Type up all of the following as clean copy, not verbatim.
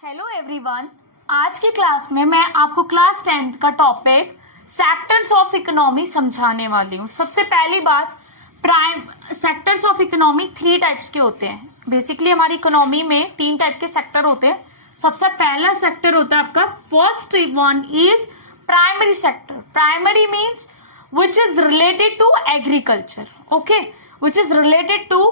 Hello everyone, आज की class में मैं आपको क्लास 10th का टॉपिक सेक्टर्स ऑफ इकोनॉमी समझाने वाली हूँ। सबसे पहली बात, prime sectors of economy 3 types के होते हैं। बेसिकली हमारी इकोनॉमी में 3 टाइप के सेक्टर होते हैं। सबसे पहला सेक्टर होता है आपका, first one is primary sector. Primary means which is related to agriculture, okay, which is related to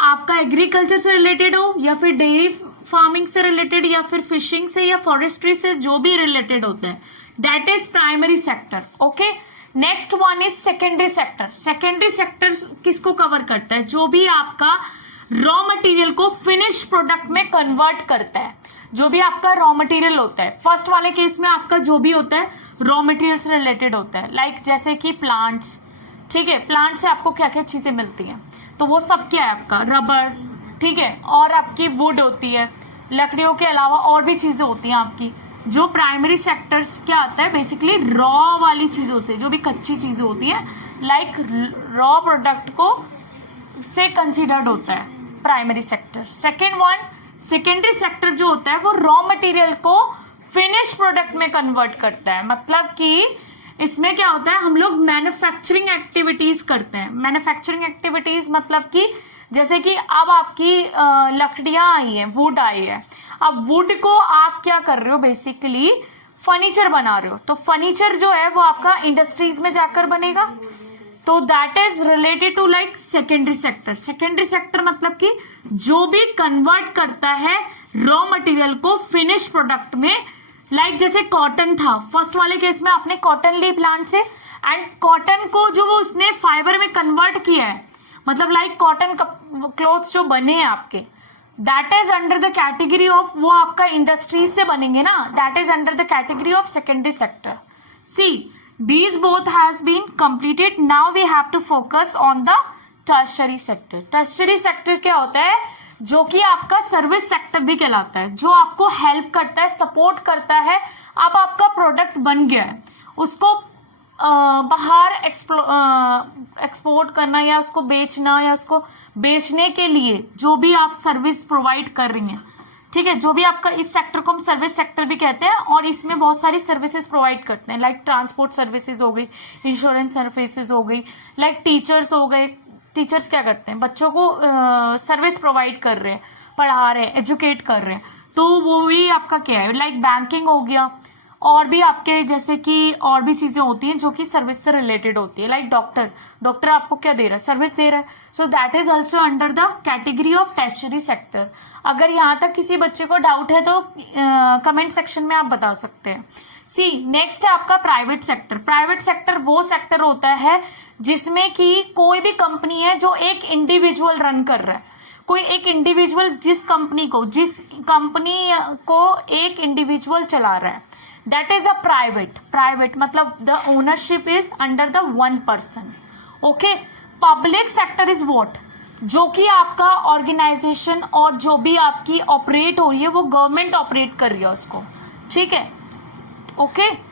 आपका एग्रीकल्चर से रिलेटेड हो या फिर डेयरी फार्मिंग से रिलेटेड या फिर फिशिंग से या फॉरेस्ट्री से, जो भी रिलेटेड होते हैं, that is primary sector. Okay, next one is secondary sector. Secondary sector किसको कवर करता है? जो भी आपका रॉ मटेरियल को फिनिश प्रोडक्ट में कन्वर्ट करता है, जो भी आपका रॉ मटेरियल होता है। फर्स्ट वाले केस में आपका जो भी होता है रॉ मटेरियल से रिलेटेड होता है, लाइक जैसे कि प्लांट्स, ठीक है, प्लांट से आपको क्या क्या चीजें मिलती हैं, तो वो सब क्या है आपका, रबर, ठीक है, और आपकी वुड होती है, लकड़ियों के अलावा और भी चीजें होती हैं आपकी। जो प्राइमरी सेक्टर्स क्या आता है, बेसिकली रॉ वाली चीजों से, जो भी कच्ची चीजें होती है, लाइक रॉ प्रोडक्ट को से कंसीडर्ड होता है primary sector. Second one, secondary sector जो होता है वो रॉ मटेरियल को फिनिश प्रोडक्ट में कन्वर्ट करता है। मतलब कि इसमें क्या होता है, हम लोग मैन्युफैक्चरिंग एक्टिविटीज करते हैं। मैन्युफैक्चरिंग एक्टिविटीज मतलब कि जैसे कि अब आपकी लकड़ियां आई है, वुड आई है, अब वुड को आप क्या कर रहे हो, बेसिकली फर्नीचर बना रहे हो, तो फर्नीचर जो है वो आपका इंडस्ट्रीज में जाकर बनेगा, तो that is related to like secondary sector. Secondary sector मतलब कि जो भी कन्वर्ट करता है रॉ मटेरियल को फिनिश प्रोडक्ट में, लाइक जैसे कॉटन था, फर्स्ट वाले केस में आपने कॉटन ली प्लांट से, एंड कॉटन को जो वो उसने फाइबर में कन्वर्ट किया है, मतलब लाइक कॉटन क्लोथ्स जो बने हैं आपके, that is under the category of, वो आपका इंडस्ट्रीज से बनेंगे ना, that is under the category of secondary sector. See, these both has been completed. Now we have to focus on the tertiary sector. tertiary sector क्या होता है? जो कि आपका सर्विस सेक्टर भी कहलाता है, जो आपको हेल्प करता है, सपोर्ट करता है। अब आपका प्रोडक्ट बन गया है, उसको बाहर एक्सपोर्ट करना या उसको बेचना या उसको बेचने के लिए जो भी आप सर्विस प्रोवाइड कर रही हैं, ठीक है, जो भी आपका इस सेक्टर को हम सर्विस सेक्टर भी कहते हैं, और इसमें बहुत सारी सर्विसेज प्रोवाइड करते हैं, लाइक ट्रांसपोर्ट सर्विसेज हो गई, इंश्योरेंस सर्विसेज हो गई, लाइक टीचर्स हो गए। टीचर्स क्या करते हैं, बच्चों को सर्विस प्रोवाइड कर रहे हैं, पढ़ा रहे हैं, एजुकेट कर रहे हैं, तो वो भी आपका क्या है, लाइक बैंकिंग हो गया, और भी आपके जैसे कि और भी चीजें होती हैं जो कि सर्विस से रिलेटेड होती है, लाइक डॉक्टर आपको क्या दे रहा है, सर्विस दे रहा है, so that is also under the category of tertiary sector. अगर यहाँ तक किसी बच्चे को डाउट है तो कमेंट सेक्शन में आप बता सकते हैं। सी, नेक्स्ट है आपका प्राइवेट सेक्टर। प्राइवेट सेक्टर वो सेक्टर होता है जिसमें कि कोई भी कंपनी है जो एक इंडिविजुअल रन कर रहा है, कोई एक इंडिविजुअल जिस कंपनी को एक इंडिविजुअल चला रहा है, दैट इज अ प्राइवेट मतलब the ownership is under the one person. Okay, public sector is what, जो कि आपका ऑर्गेनाइजेशन और जो भी आपकी ऑपरेट हो रही है वो गवर्नमेंट ऑपरेट कर रही है उसको, ठीक है, ओके।